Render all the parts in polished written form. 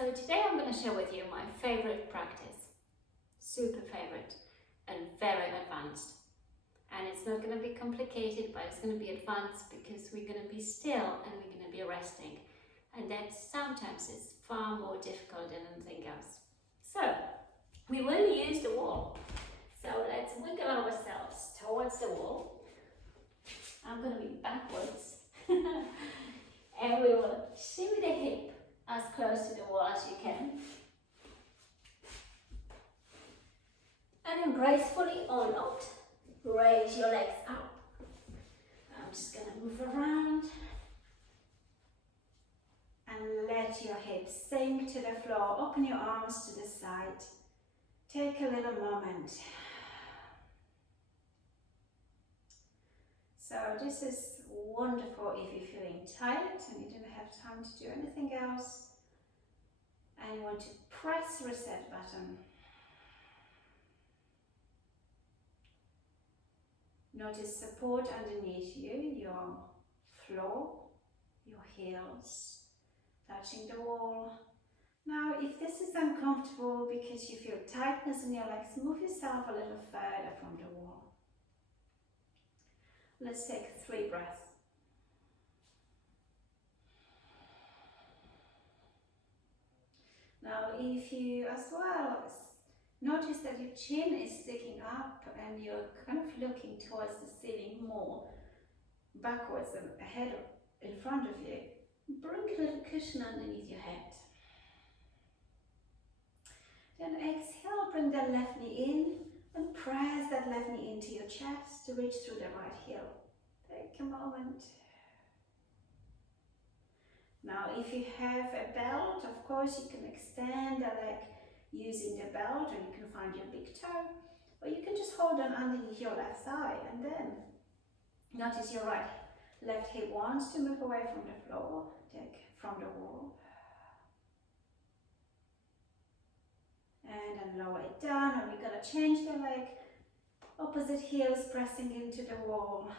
So today I'm going to share with you my favorite practice, super favorite and very advanced. And it's not going to be complicated, but it's going to be advanced because we're going to be still and we're going to be resting. And that sometimes is far more difficult than anything else. So we will use the wall. So let's wiggle ourselves towards the wall. I'm going to be backwards. And we will shimmy the hip as close to the wall as you can. And then gracefully or not, raise your legs up. I'm just going to move around. And let your hips sink to the floor. Open your arms to the side. Take a little moment. So this is wonderful if you're feeling tired and you don't have time to do anything else. And you want to press reset button. Notice support underneath you, your floor, your heels, touching the wall. Now, if this is uncomfortable because you feel tightness in your legs, move yourself a little further from the wall. Let's take 3 breaths. Now, if you as well notice that your chin is sticking up and you're kind of looking towards the ceiling more backwards and ahead in front of you, bring a little cushion underneath your head. Then exhale, bring that left knee in and press that left knee into your chest to reach through the right heel. Take a moment. Now, if you have a belt, of course, you can extend the leg using the belt, or you can find your big toe, or you can just hold on underneath your left thigh, and then notice your left hip wants to move away from the floor, take from the wall. And then lower it down, and we're going to change the leg. Opposite heel is pressing into the wall.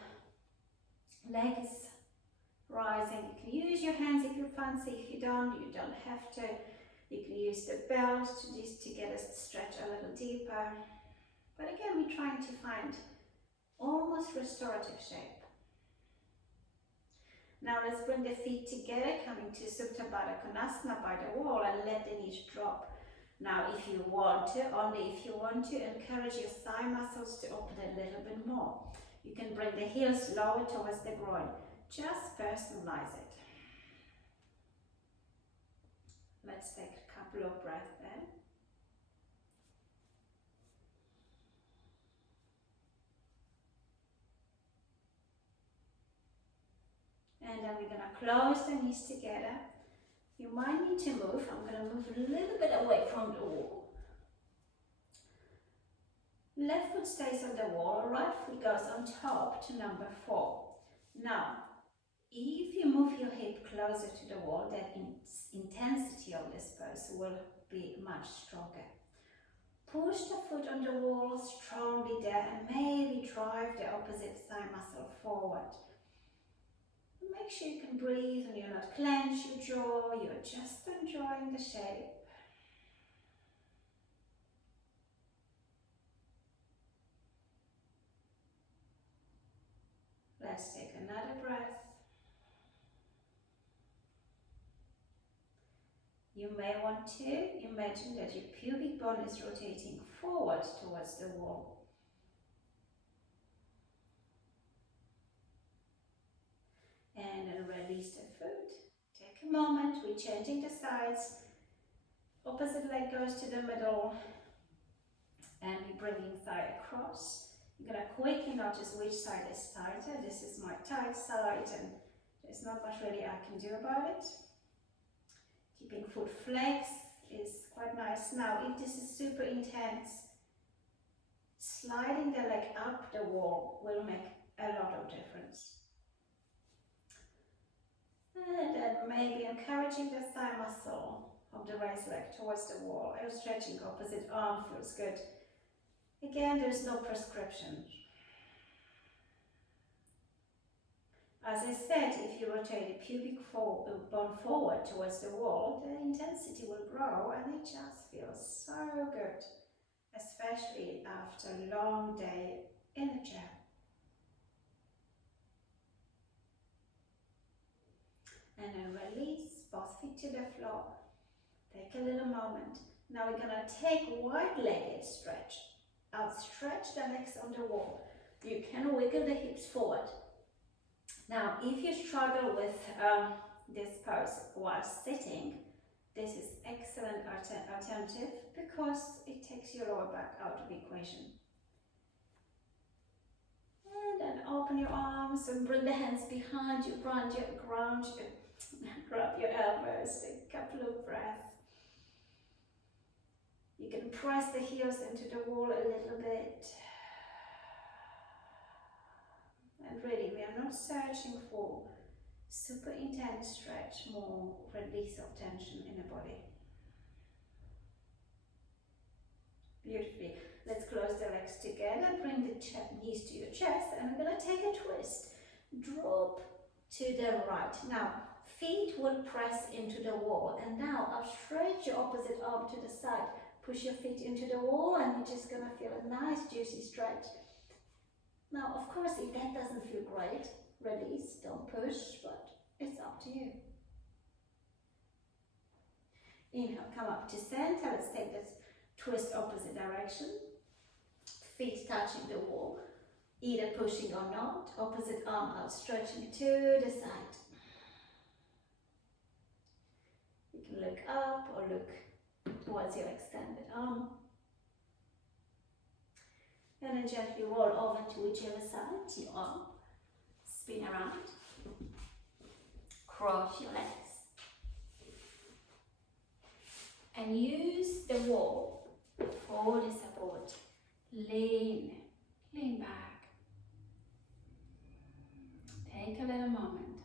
Leg is rising. You can use your hands if you fancy. If you don't have to. You can use the belt to get us to stretch a little deeper. But again, we're trying to find almost restorative shape. Now let's bring the feet together, coming to Supta Baddha Konasana by the wall, and let the knees drop. Now, if you want to, only if you want to, encourage your thigh muscles to open a little bit more. You can bring the heels lower towards the groin. Just personalize it. Let's take a couple of breaths then. And then we're going to close the knees together. You might need to move. I'm going to move a little bit away from the wall. Left foot stays on the wall, right foot goes on top to number 4. Now, if you move your hip closer to the wall, that intensity of this pose will be much stronger. Push the foot on the wall strongly there and maybe drive the opposite thigh muscle forward. Make sure you can breathe and you're not clench your jaw, you're just enjoying the shape. Let's take another breath. You may want to imagine that your pubic bone is rotating forward towards the wall. And then release the foot. Take a moment, we're changing the sides. Opposite leg goes to the middle. And we're bringing thigh across. You're going to quickly notice which side is tighter. This is my tight side and there's not much really I can do about it. Keeping foot flexed is quite nice. Now, if this is super intense, sliding the leg up the wall will make a lot of difference. And then maybe encouraging the thigh muscle of the raised leg towards the wall. I'm stretching opposite arm, feels good. Again, there's no prescription. As I said, if you rotate the pubic bone forward towards the wall, the intensity will grow and it just feels so good, especially after a long day in the chair. And then release both feet to the floor. Take a little moment. Now we're gonna take wide-legged stretch. Outstretch the legs on the wall. You can wiggle the hips forward. Now, if you struggle with this pose while sitting, this is excellent alternative because it takes your lower back out of the equation. And then open your arms and bring the hands behind you, grab your elbows, take a couple of breaths. You can press the heels into the wall a little bit. And really, we are not searching for super intense stretch, more release of tension in the body. Beautifully. Let's close the legs together, bring the knees to your chest, and I'm going to take a twist. Drop to the right. Now, feet will press into the wall, and now I'll stretch your opposite arm to the side. Push your feet into the wall, and you're just going to feel a nice juicy stretch. Now, of course, if that doesn't feel great, release, don't push, but it's up to you. Inhale, come up to center. Let's take this twist opposite direction. Feet touching the wall, either pushing or not. Opposite arm out, stretching to the side. You can look up or look towards your extended arm. And then gently roll over to whichever side you are. Spin around. Cross your legs. And use the wall for the support. Lean back. Take a little moment.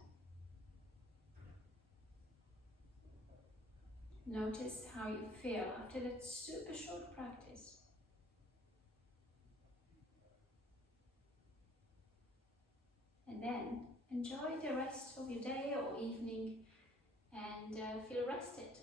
Notice how you feel after that super short practice. And then enjoy the rest of your day or evening and feel rested.